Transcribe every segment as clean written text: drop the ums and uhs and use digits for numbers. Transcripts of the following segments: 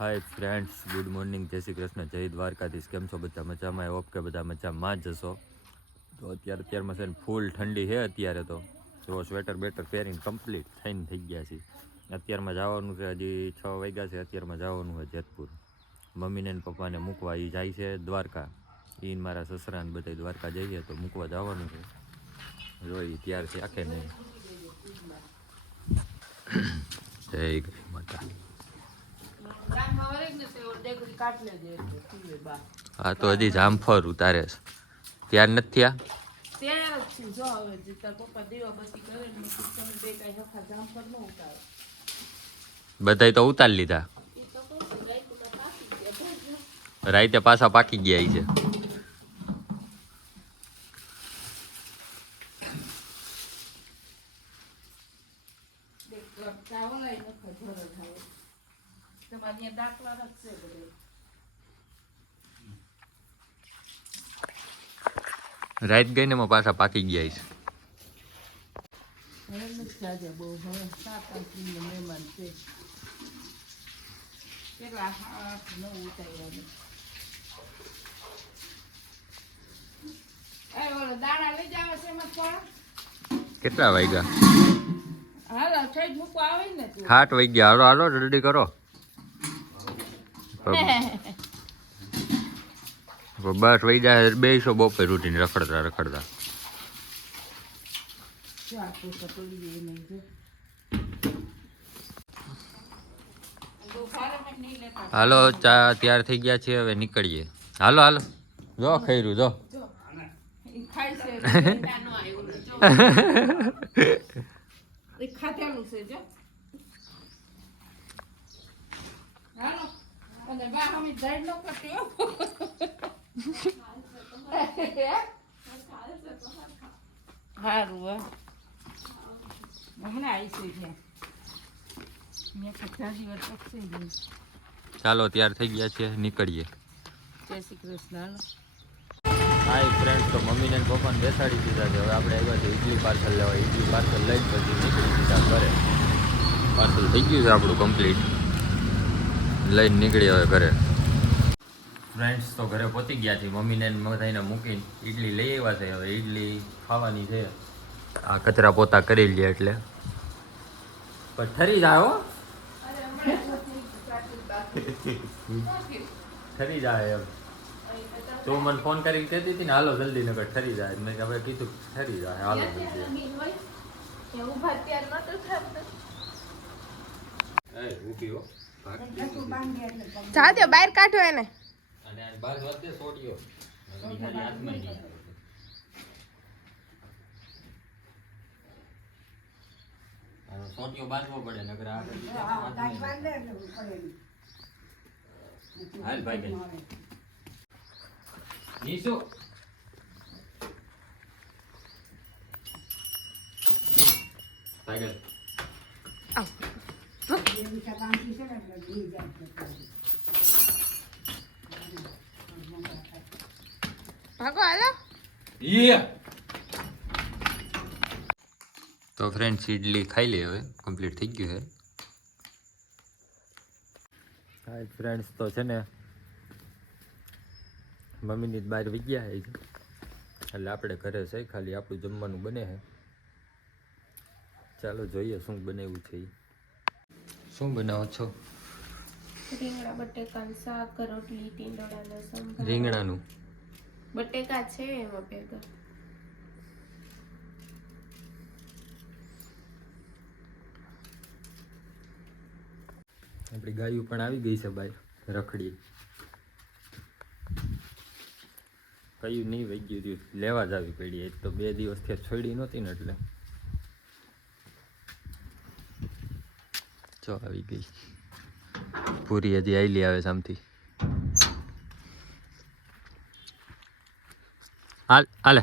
Hi friends, good morning, જય શ્રી કૃષ્ણ, જય દ્વારકાધીશ. કેમ છો બધા? મજામાં? આઈ હોપ કે બધા મજામાં જ જશો. તો અત્યારમાં છે ને ફૂલ ઠંડી છે અત્યારે. તો જો સ્વેટર બેટર પહેરીને કમ્પ્લીટ થઈને થઈ ગયા છે. અત્યારમાં જવાનું છે, હજી 6 વાગ્યા છે. અત્યારમાં જવાનું છે જેતપુર. મમ્મીને ને પપ્પાને મૂકવા એ જાય છે દ્વારકા. એ મારા સસરાને બધા દ્વારકા જઈએ તો મૂકવા જવાનું છે. જોઈ ત્યાર છે આખે નહીં. જય ગઈ માતા. હા તો હજી જામફળ ઉતારે છે. ત્યાર નથી થયા. બધાય તો ઉતારી લીધા. રાઈતે પાછા પાકી ગયા છે. રાત ગઈ ને પાછા પાકી ગયા છે. કેટલા વાગ્યા? 8 વાગ્યા. હાલો હાલો જલ્દી કરો. બસ વહી જાય 200 બપોર રૂટીન રખડતા રખડતા. હાલો ચા તૈયાર થઈ ગયા છે, હવે નીકળીએ. હાલો હાલો. જો ખૈરું જો. ચાલો તૈયાર થઈ ગયા છે, નીકળીએ. જય શ્રી કૃષ્ણ. હાય ફ્રેન્ડ, તો મમ્મીને પપ્પાને બેસાડી દીધા છે. હવે આપણે આવ્યા છે ઇડલી પાર્સલ લેવા. ઇડલી પાર્સલ લઈને પછી નીકળી દીધા ઘરે. પાર્સલ થઈ ગયું છે આપણું કમ્પ્લીટ. લઈને નીકળી હવે ઘરે. ફ્રેન્ડ્સ તો ઘરે પહોંચી ગયા છે. મમ્મીને બધાને મૂકીને ઇડલી લઈ આવ્યા છે. હવે ઇડલી ખાવાની છે. આ કચરા પોતા કરી લે એટલે પણ ઠરી જાય હો. ઠરી જાય એમ. તું મને ફોન કરી કહેતી હતી ને હાલો જલ્દી નકર ઠરી જાય. મેં હવે કીધું ઠરી જાય હાલો જલ્દી. જાતે બહાર કાઢો એને. અને બહાર વધે છોડ્યો. બિહારી હાથમાં નહીં. છોડ્યો બાંધવો પડે નકર આગળ હાલ ભાઈ નીસુ ભાઈ ભાગો હાલો. તો ફ્રેન્ડ્સ ઇડલી ખાઈ લે. હવે કમ્પ્લીટ થઈ ગયું છે. હાય ફ્રેન્ડ્સ, તો છે ને મમ્મીની બહાર વહી ગયા છે એટલે આપણે ઘરે છે. ખાલી આપણું જમવાનું બને છે. ચાલો જોઈએ શું બનાવ્યું છે. શું બનાવો છો? રીંગણા બટેકાનું શાક, રોટલી, ટીંડોળાનો સંભાર. રીંગણાનું બટેકા છે એમાં ભેગા. આપણી ગાયું પણ આવી ગઈ છે ભાઈ રખડી. કયું નહીં વહી ગયું હતું, લેવા જ આવી પડી. એક તો 2 દિવસથી છોડી નહોતી ને એટલે જો આવી ગઈ. પૂરી હજી આયલી આવે સામથી. હાલ હાલે.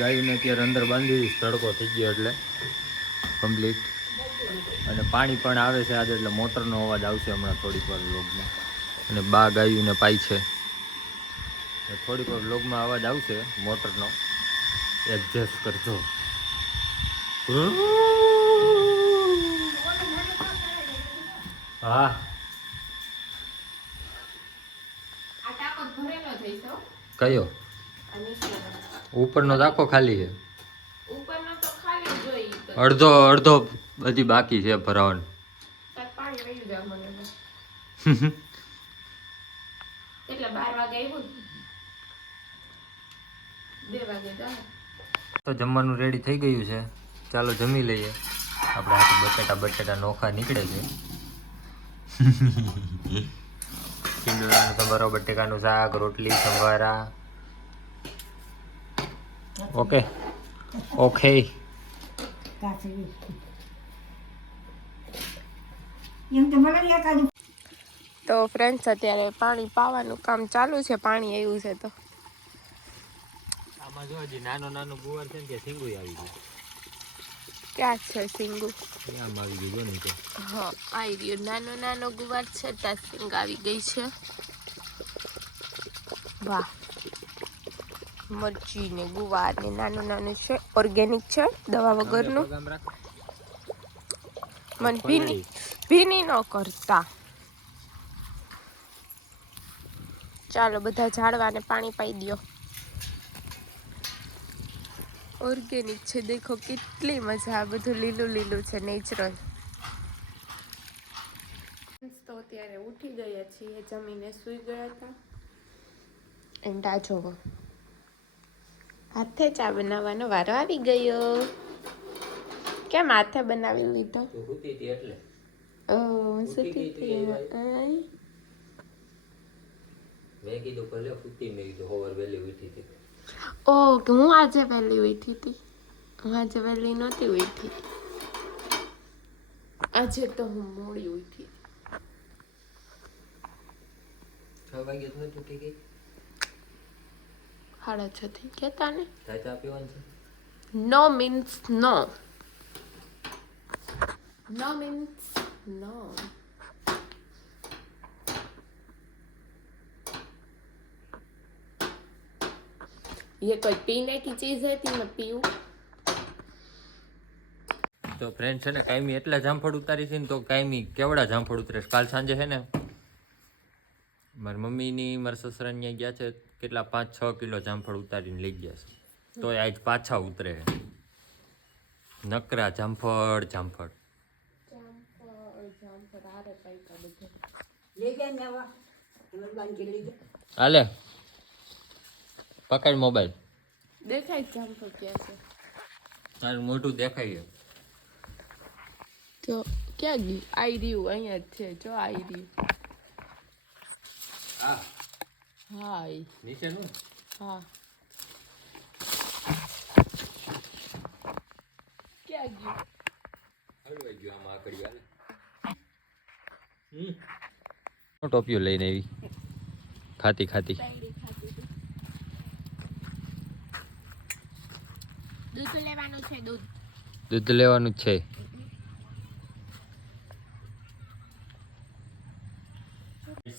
ગાયુંને અત્યારે અંદર બાંધી તડકો થઈ ગયો એટલે કમ્પ્લીટ. અને પાણી પણ આવે છે આજે એટલે મોટરનો અવાજ આવશે હમણાં થોડીક વાર વ્લોગમાં. અને બા ગાયુંને પાઈ છે. થોડીક વાર વ્લોગમાં અવાજ આવશે મોટરનો, એડજસ્ટ કરજો. હા આ ટાંકો ભરેલો થઈ છે હો. કયો આ નીચેનો. ઉપરનો દાખો ખાલી છે ઉપરનો તો ખાલી જ હોય ઈ તો. અડધો અડધો બધી બાકી છે ભરાવાનું તાર પાણી વહી જાવ મને બસ. એટલે 12 વાગે આવ્યું ને? 2 વાગે જાવ. તો જમવાનું રેડી થઈ ગયું છે ચાલો જમી લઈએ આપણે હાથી બટેટા નોખા નીકળે છે ટીંડોળાનો સંભારો બટેકાનું શાક રોટલી સંભારા ઓકે ઓકે તો ફ્રેન્ડ્સ અત્યારે પાણી પાવાનું કામ ચાલુ છે. પાણી આવ્યું છે તો આમાં જો હજી નાનો ગુવાર છે ને ત્યાં સિંગુઈ આવી ગયું ક્યાં છે સિંગુ? આમ આવી ગયું જો ને તો હા આવી રહ્યું. નાનો ગુવાર છે ત્યાં સિંગ આવી ગઈ છે. વાહ, મરચી ને ગુવાર ને નાનું છે, ઓર્ગેનિક છે, દવા વગરનું. મને ભીની ન કરતા. ચાલો બધા ઝાડવાને પાણી પાઈ દો. ઓર્ગેનિક છે, દેખો કેટલી મજા. આ બધું લીલું છે, નેચરલ. તો અત્યારે ઉઠી ગયા છીએ, જમીને સૂઈ ગયા હતા. એન્ડ આ જોવો, હાથે ચા બનાવવાનો વારો આવી ગયો. કેમ હાથે બનાવી લીધો? એટલે સુતી હતી. મેં કીધું ભલે ફૂટી મેં કીધું હોવર વહેલી ઉઠી હતી. કે હું આજે વહેલી ઉઠી હતી. હું આજે વહેલી નહોતી ઉઠી. આજે તો હું મોડી ઉઠી. 6 વાગે તો ઉઠી ગઈ. 6:30 થઈ ગયા ને. ચા પીવાનું છે? નો મીન્સ નો. નો मीन्स नो. ये कोई पीने की चीज है थी मैं पीऊं? તો ફ્રેન્ડ છે ને કાયમી એટલા જામફળ ઉતારી છે ને તો કાયમી કેવડા જામફળ ઉતરે. કાલ સાંજે છે ને મારી મમ્મીની મારા સસરાની ગયા છે, કેટલા 5-6 કિલો જામફળ ઉતારીને લઈ ગયા છે. તો આજ પાછા ઉતરે નકરા જામફળ. હાલે પકડ મોબાઈલ. દેખાય જામફળ ક્યાં છે? તારું મોઢું દેખાય તો ક્યાં ગયું? આઈ રહ્યું, અહીંયા જ છે. જો આઈ રહ્યું. હા હા નીચેનું. હા ક્યાં ગયું? હલવાઈ ગયું આમાં આકડી. હાલે ટોપિયો લઈને આવી ખાતી. દૂધ લેવાનું છે. દૂધ લેવાનું જ છે.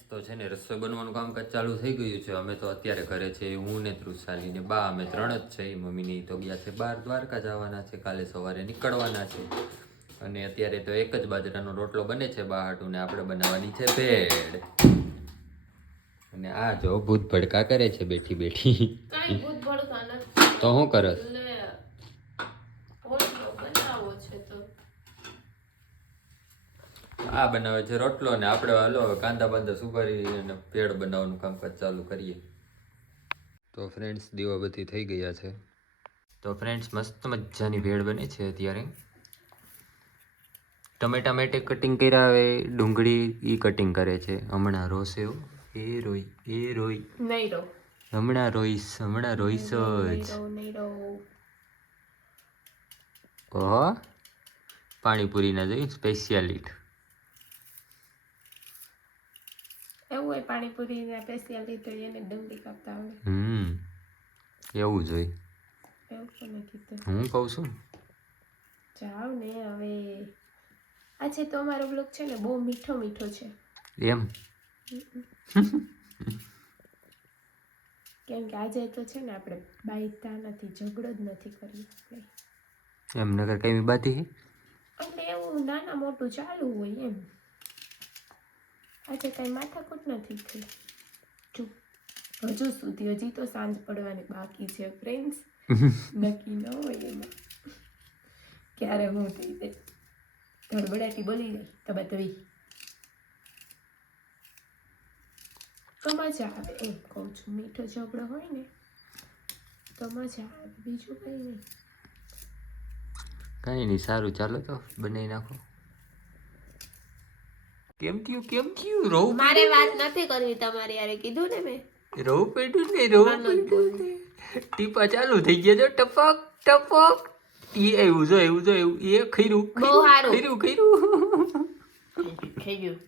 તો છે ને રસોઈ બનવાનું કામકાજ ચાલુ થઈ ગયું છે. અમે તો અત્યારે ઘરે છે, હું ને તૃષાલી ને બા, અમે 3 જ છે. મમ્મીની તો ગયા છે બહાર, દ્વારકા જવાના છે, કાલે સવારે નીકળવાના છે. અને અત્યારે તો એક જ બાજરાનો રોટલો બને છે બા હાટુ, ને આપણે બનાવવાની છે ભેળ. અને આ જો ભૂત ભડકા કરે છે બેઠી. કાઈ ભૂત ભડકા નથી. તો શું કરસ? બનાવો છે તો આ બનાવે છે રોટલો, ને આપણે હાલો કાંદા બાંદા સુપારી અને ભેળ બનાવવાનું કામકાજ ચાલુ કરીએ. તો ફ્રેન્ડ્સ દીવાબત્તી થઈ ગયા છે. તો ફ્રેન્ડ્સ મસ્ત મજાની ભેળ બને છે અત્યારે. ટમેટા માટે કટિંગ કર્યા, હવે ડુંગળી ઈ કટિંગ કરે છે. હમણાં રોશે એ રોઈ નહીં રો. હમણાં રોઈશ જ. ઓહો પાણીપુરી ના જોઈ સ્પેશિયાલિટી. એવું હોય પાણીપુરી ના સ્પેશિયાલિટી એને ડુંગળી કાપતા આવડે. એવું જ હોય. એવું કોને કીધું? હું કહું છું. જાવ ને હવે. આજે તો અમારો બ્લોગ છે ને બહુ મીઠો છે. એમ કેમ કે આજે તો છે ને આપણે બાઈતા નથી, ઝઘડો જ નથી કર્યો. એમ નગર કઈ બાતી એટલે એવું નાના મોટું ચાલુ હોય એમ. આજે કાંઈ માથાકૂટ નથી થઈ. ચૂપ. હજુ સુધી હજી તો સાંજ પડવાની બાકી છે ફ્રેન્ડ્સ. નક્કી ન હોય એમાં ક્યારે હું થઈ જાય. ધડબડાટી બોલી જાય તબતવી તો મજા આવે એમ કહું છું. મીઠો ઝઘડો હોય ને તો મજા આવે, બીજું કંઈ નહીં. કઈ નહીં, સારું ચાલો તો બનાવી નાખો. કેમ થયું રોવું મારે વાત નથી કરવી તમારી યારે, કીધું ને મેં. રોવું પડ્યું ને રોવું પડ્યું ને. ટીપા ચાલુ થઈ ગયા જો ટપક ટપક. એ એવું જો એવું જો એવું એ ખીરું બહુ સારું. ખીરું થઈ ગયું.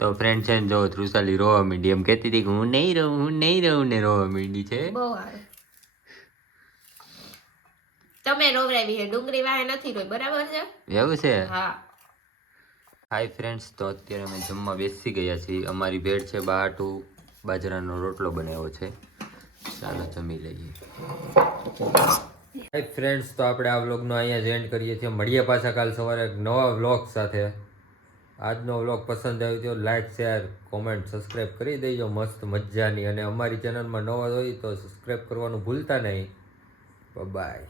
તો ફ્રેન્ડ છે ને જો ત્રુસાલી રોવા માંડી, એમ કહેતી હતી કે હું નહીં રહું ને રોવા માંડી છે. બહુ સારું. તમે રોવરાવી છે, ડુંગળી વાહે નથી રોઈ, બરાબર છે? એવું છે. હા. હાય ફ્રેન્ડ્સ, તો અત્યારે અમે જમવા બેસી ગયા છીએ. અમારી ભેટ છે બાટુ બાજરાનો રોટલો બનાવ્યો છે. ચાલો જમી લઈએ. હાય ફ્રેન્ડ્સ, તો આપણે આ વ્લોગનો અહીંયા જ એન્ડ કરીએ છીએ. મળીએ પાછા કાલ સવારે એક નવા વ્લોગ સાથે. આજનો વ્લોગ પસંદ આવ્યો તો લાઈક શેર કોમેન્ટ સબસ્ક્રાઈબ કરી દેજો મસ્ત મજાની. અને અમારી ચેનલમાં નવા હોય તો સબસ્ક્રાઈબ કરવાનું ભૂલતા નહીં. બાય.